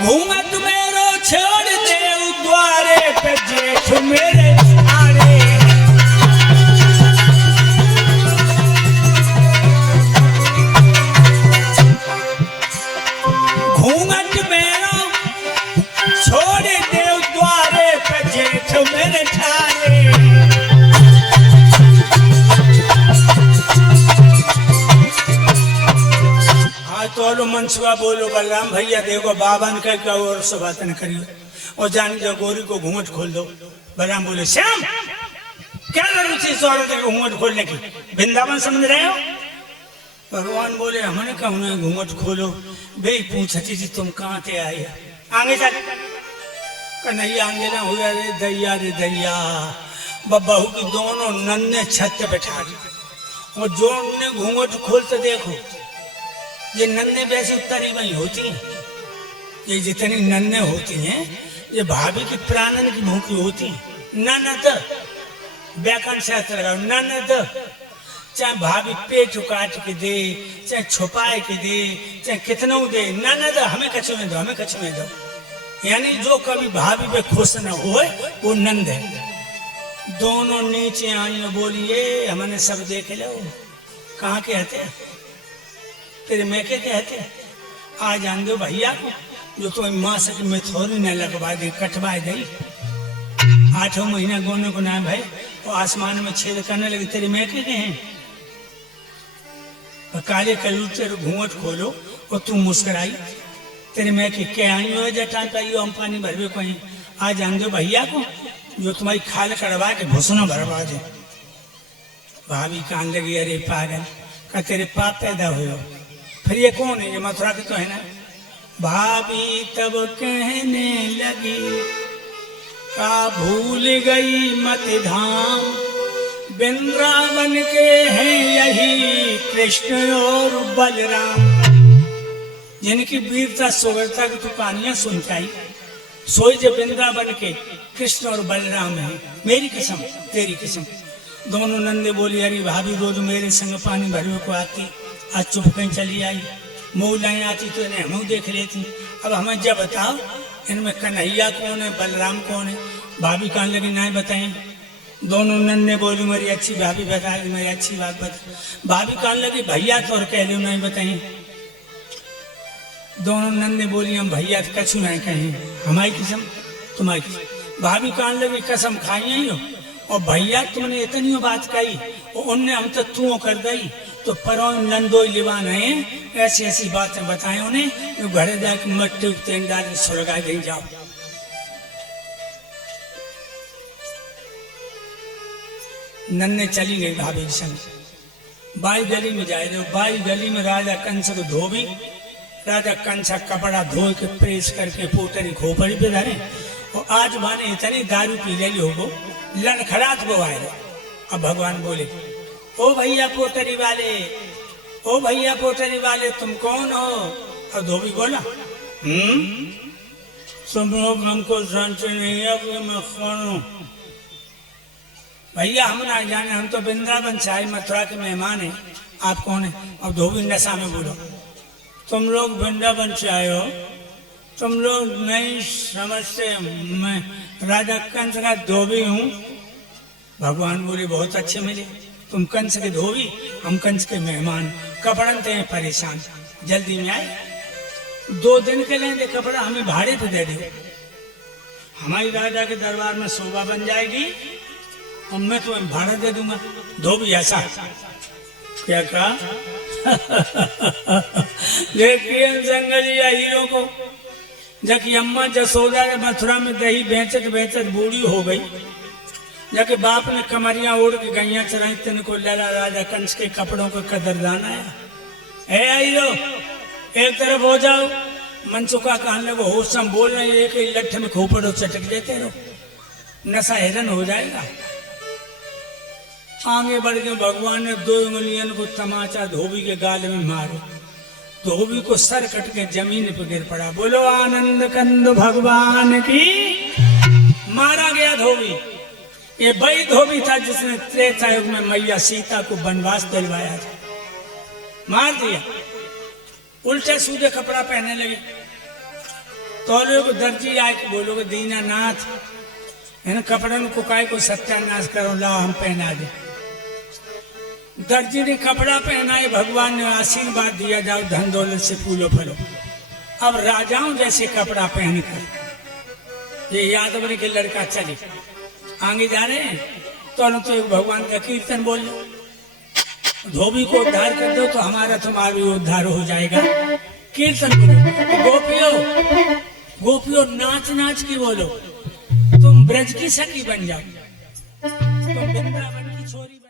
घूमत मेरो छोड़ दे द्वारे पे जेठ मेरे आरे घूमत मेरो छोड़ दे द्वारे पे जेठ मेरे ठारे तो मनसुआ बोलो बलराम भैया देखो बाबन का और सबातन करियो और जान जो गोरी को घूंघट खोल दो। बलराम बोले श्याम क्या जरूरत है इस औरत को घूंघट खोलने की, वृंदावन समझ रहे हो? भगवान बोले हमने कहा उन्हें घूंघट खोलो। बे पूछती थी तुम कहाँ थे आए, आगे चल कन्हैया आगे ना हुआ रे दैया बहू की दोनों नन्हे छत पे बैठा दी और जो उन्हें घूंघट खोलते देखो ये नन्हे वैसे उतरी वही होती हैं, ये जितनी नन्हे होती हैं ये भाभी की प्राणन की भूखी होती हैं। ननद व्याकरण शास्त्र लगाओ, ननद चाहे भाभी पेट काट के दे, चाहे छुपाए के दे, चाहे कितना दे, ननद हमें कच्छ में दो, हमें कच्छ में दो। यानी जो कभी भाभी पे खुश न हो वो नंद है। दोनों नीचे आई और बोलिए हमने सब देख लो। कहाँ के हते तेरे मैके कहते आ जान दो भैया को जो तो माँ से में थोड़ी न लगवा दे कटवा दे। 8 महीना गोने को ना भाई वो आसमान में छेद करने लगे तेरे मैके के हैं। काले कलूटे घूंघट खोलो और तू मुस्कुराई तेरे मैके क्या आई हो जटा पाई हम पानी भरवे कोई आ जान दो भैया को जो तुम्हारी खाल करवा के घुसना भरवा दे। भाभी कान लगी अरे पागल का तेरे पाप पैदा हुए। फिर ये कौन है? ये मथुरा की तो है ना। भाभी तब कहने लगी का भूल गई मत धाम वृंदावन के हैं यही कृष्ण और बलराम। जिनकी वीरता सुगरता की तो कहानियां सुनता ही सोई जब वृंदावन के कृष्ण और बलराम है। मेरी कसम तेरी कसम। दोनों नंदे बोली अरे भाभी रोज मेरे संग पानी भरवे को आती, आज चुप कहीं चली आई। मुँह लाई आती तो इन्हें मुँह देख लेती। अब हमें जब बताओ इनमें कन्हैया कौन है बलराम कौन है? भाभी कहने लगी नहीं बताएं। दोनों नन्हे बोली मेरी अच्छी भाभी बता दी, मेरी अच्छी बात बता। भाभी कहने लगी भैया तो और कह लो नहीं बताएं। दोनों नन्हे बोली हम भैया तो कछु नहीं कहें, हमारी कसम तुम्हारी कसम। भाभी कहने लगी कसम खाई ही हो और भैया तुमने इतनी बात कही और उनने हम तो तू कर दी तो परो नंदो लिवान है ऐसी ऐसी बातें बताएं उन्हें जो घरे जाके मट्टी तेल डाल सुलगा दे जाओ। नन्हे चली गई भाभी के संग। बाई गली में जाए रहे, बाई गली में राजा कंस को धोबी, राजा कंस कपड़ा धो के प्रेस करके पोटरी खोपड़ी पे धरे और आज माने इतनी दारू पी ले होगो लड़खड़ात को आए। अब भगवान बोले ओ भैया पोटरी वाले, ओ भैया पोटरी वाले तुम कौन हो? और धोबी बोला तुम लोग हमको जानते नहीं है मैं कौन हूँ। भैया हम ना जाने, हम तो वृंदावन से आए मथुरा के मेहमान हैं, आप कौन है? अब धोबी नशा में बोलो तुम लोग वृंदावन से आए हो, तुम लोग नहीं समझते मैं राजा कंस का धोबी हूँ। भगवान बोले बहुत अच्छे मिले, तुम कंस के धोबी हम कंस के मेहमान, कपड़न थे परेशान, जल्दी में आए 2 दिन के लिए कपड़ा हमें भाड़े पे दे दो, हमारी राजा के दरबार में शोभा बन जाएगी और मैं तुम्हें भाड़ा दे दूंगा। धोबी ऐसा क्या कहा देखिए जंगलिया हीरो को जबकि अम्मा जसोदा मथुरा में दही बेचत बेचत बूढ़ी हो गई, जबकि बाप ने कमरियां ओढ़ के गैया चराई तेन को लड़ा राजा कंस के कपड़ों का कदरदान आया। है हीरो एक तरफ हो जाओ। मनसुखा कहने लगो होश हम बोल रहे हैं कि लट्ठे में खोपड़ो चटक देते रहो, नशा हिरन हो जाएगा। आगे बढ़ के भगवान ने 2 उंगलियों को तमाचा धोबी के गाल में मारो, धोबी को सर कट के जमीन पर गिर पड़ा। बोलो आनंद कंद भगवान की। मारा गया धोबी। ये वही धोबी था जिसने त्रेता युग में मैया सीता को वनवास दिलवाया था, मार दिया। उल्टे सीधे कपड़ा पहनने लगे। तो लोग दर्जी आए के बोलो कि दीनानाथ इन कपड़न को काय को सत्यानाश करो, ला हम पहना दे। दर्जी ने कपड़ा पहनाए, भगवान ने आशीर्वाद दिया, जाओ धन दौलत से फूलो फलो। अब राजाओं जैसे कपड़ा पहनकर ये यादव के लड़का चले आगे जा रहे हैं, तो एक भगवान का कीर्तन बोल लो, धोबी को उद्धार कर दो तो हमारा तुम्हारा भी उद्धार हो जाएगा। कीर्तन बोलो, गोपियों गोपियों नाच नाच की बोलो, तुम ब्रज की सखी बन जाओ, तुम वृंदावन की छोरी।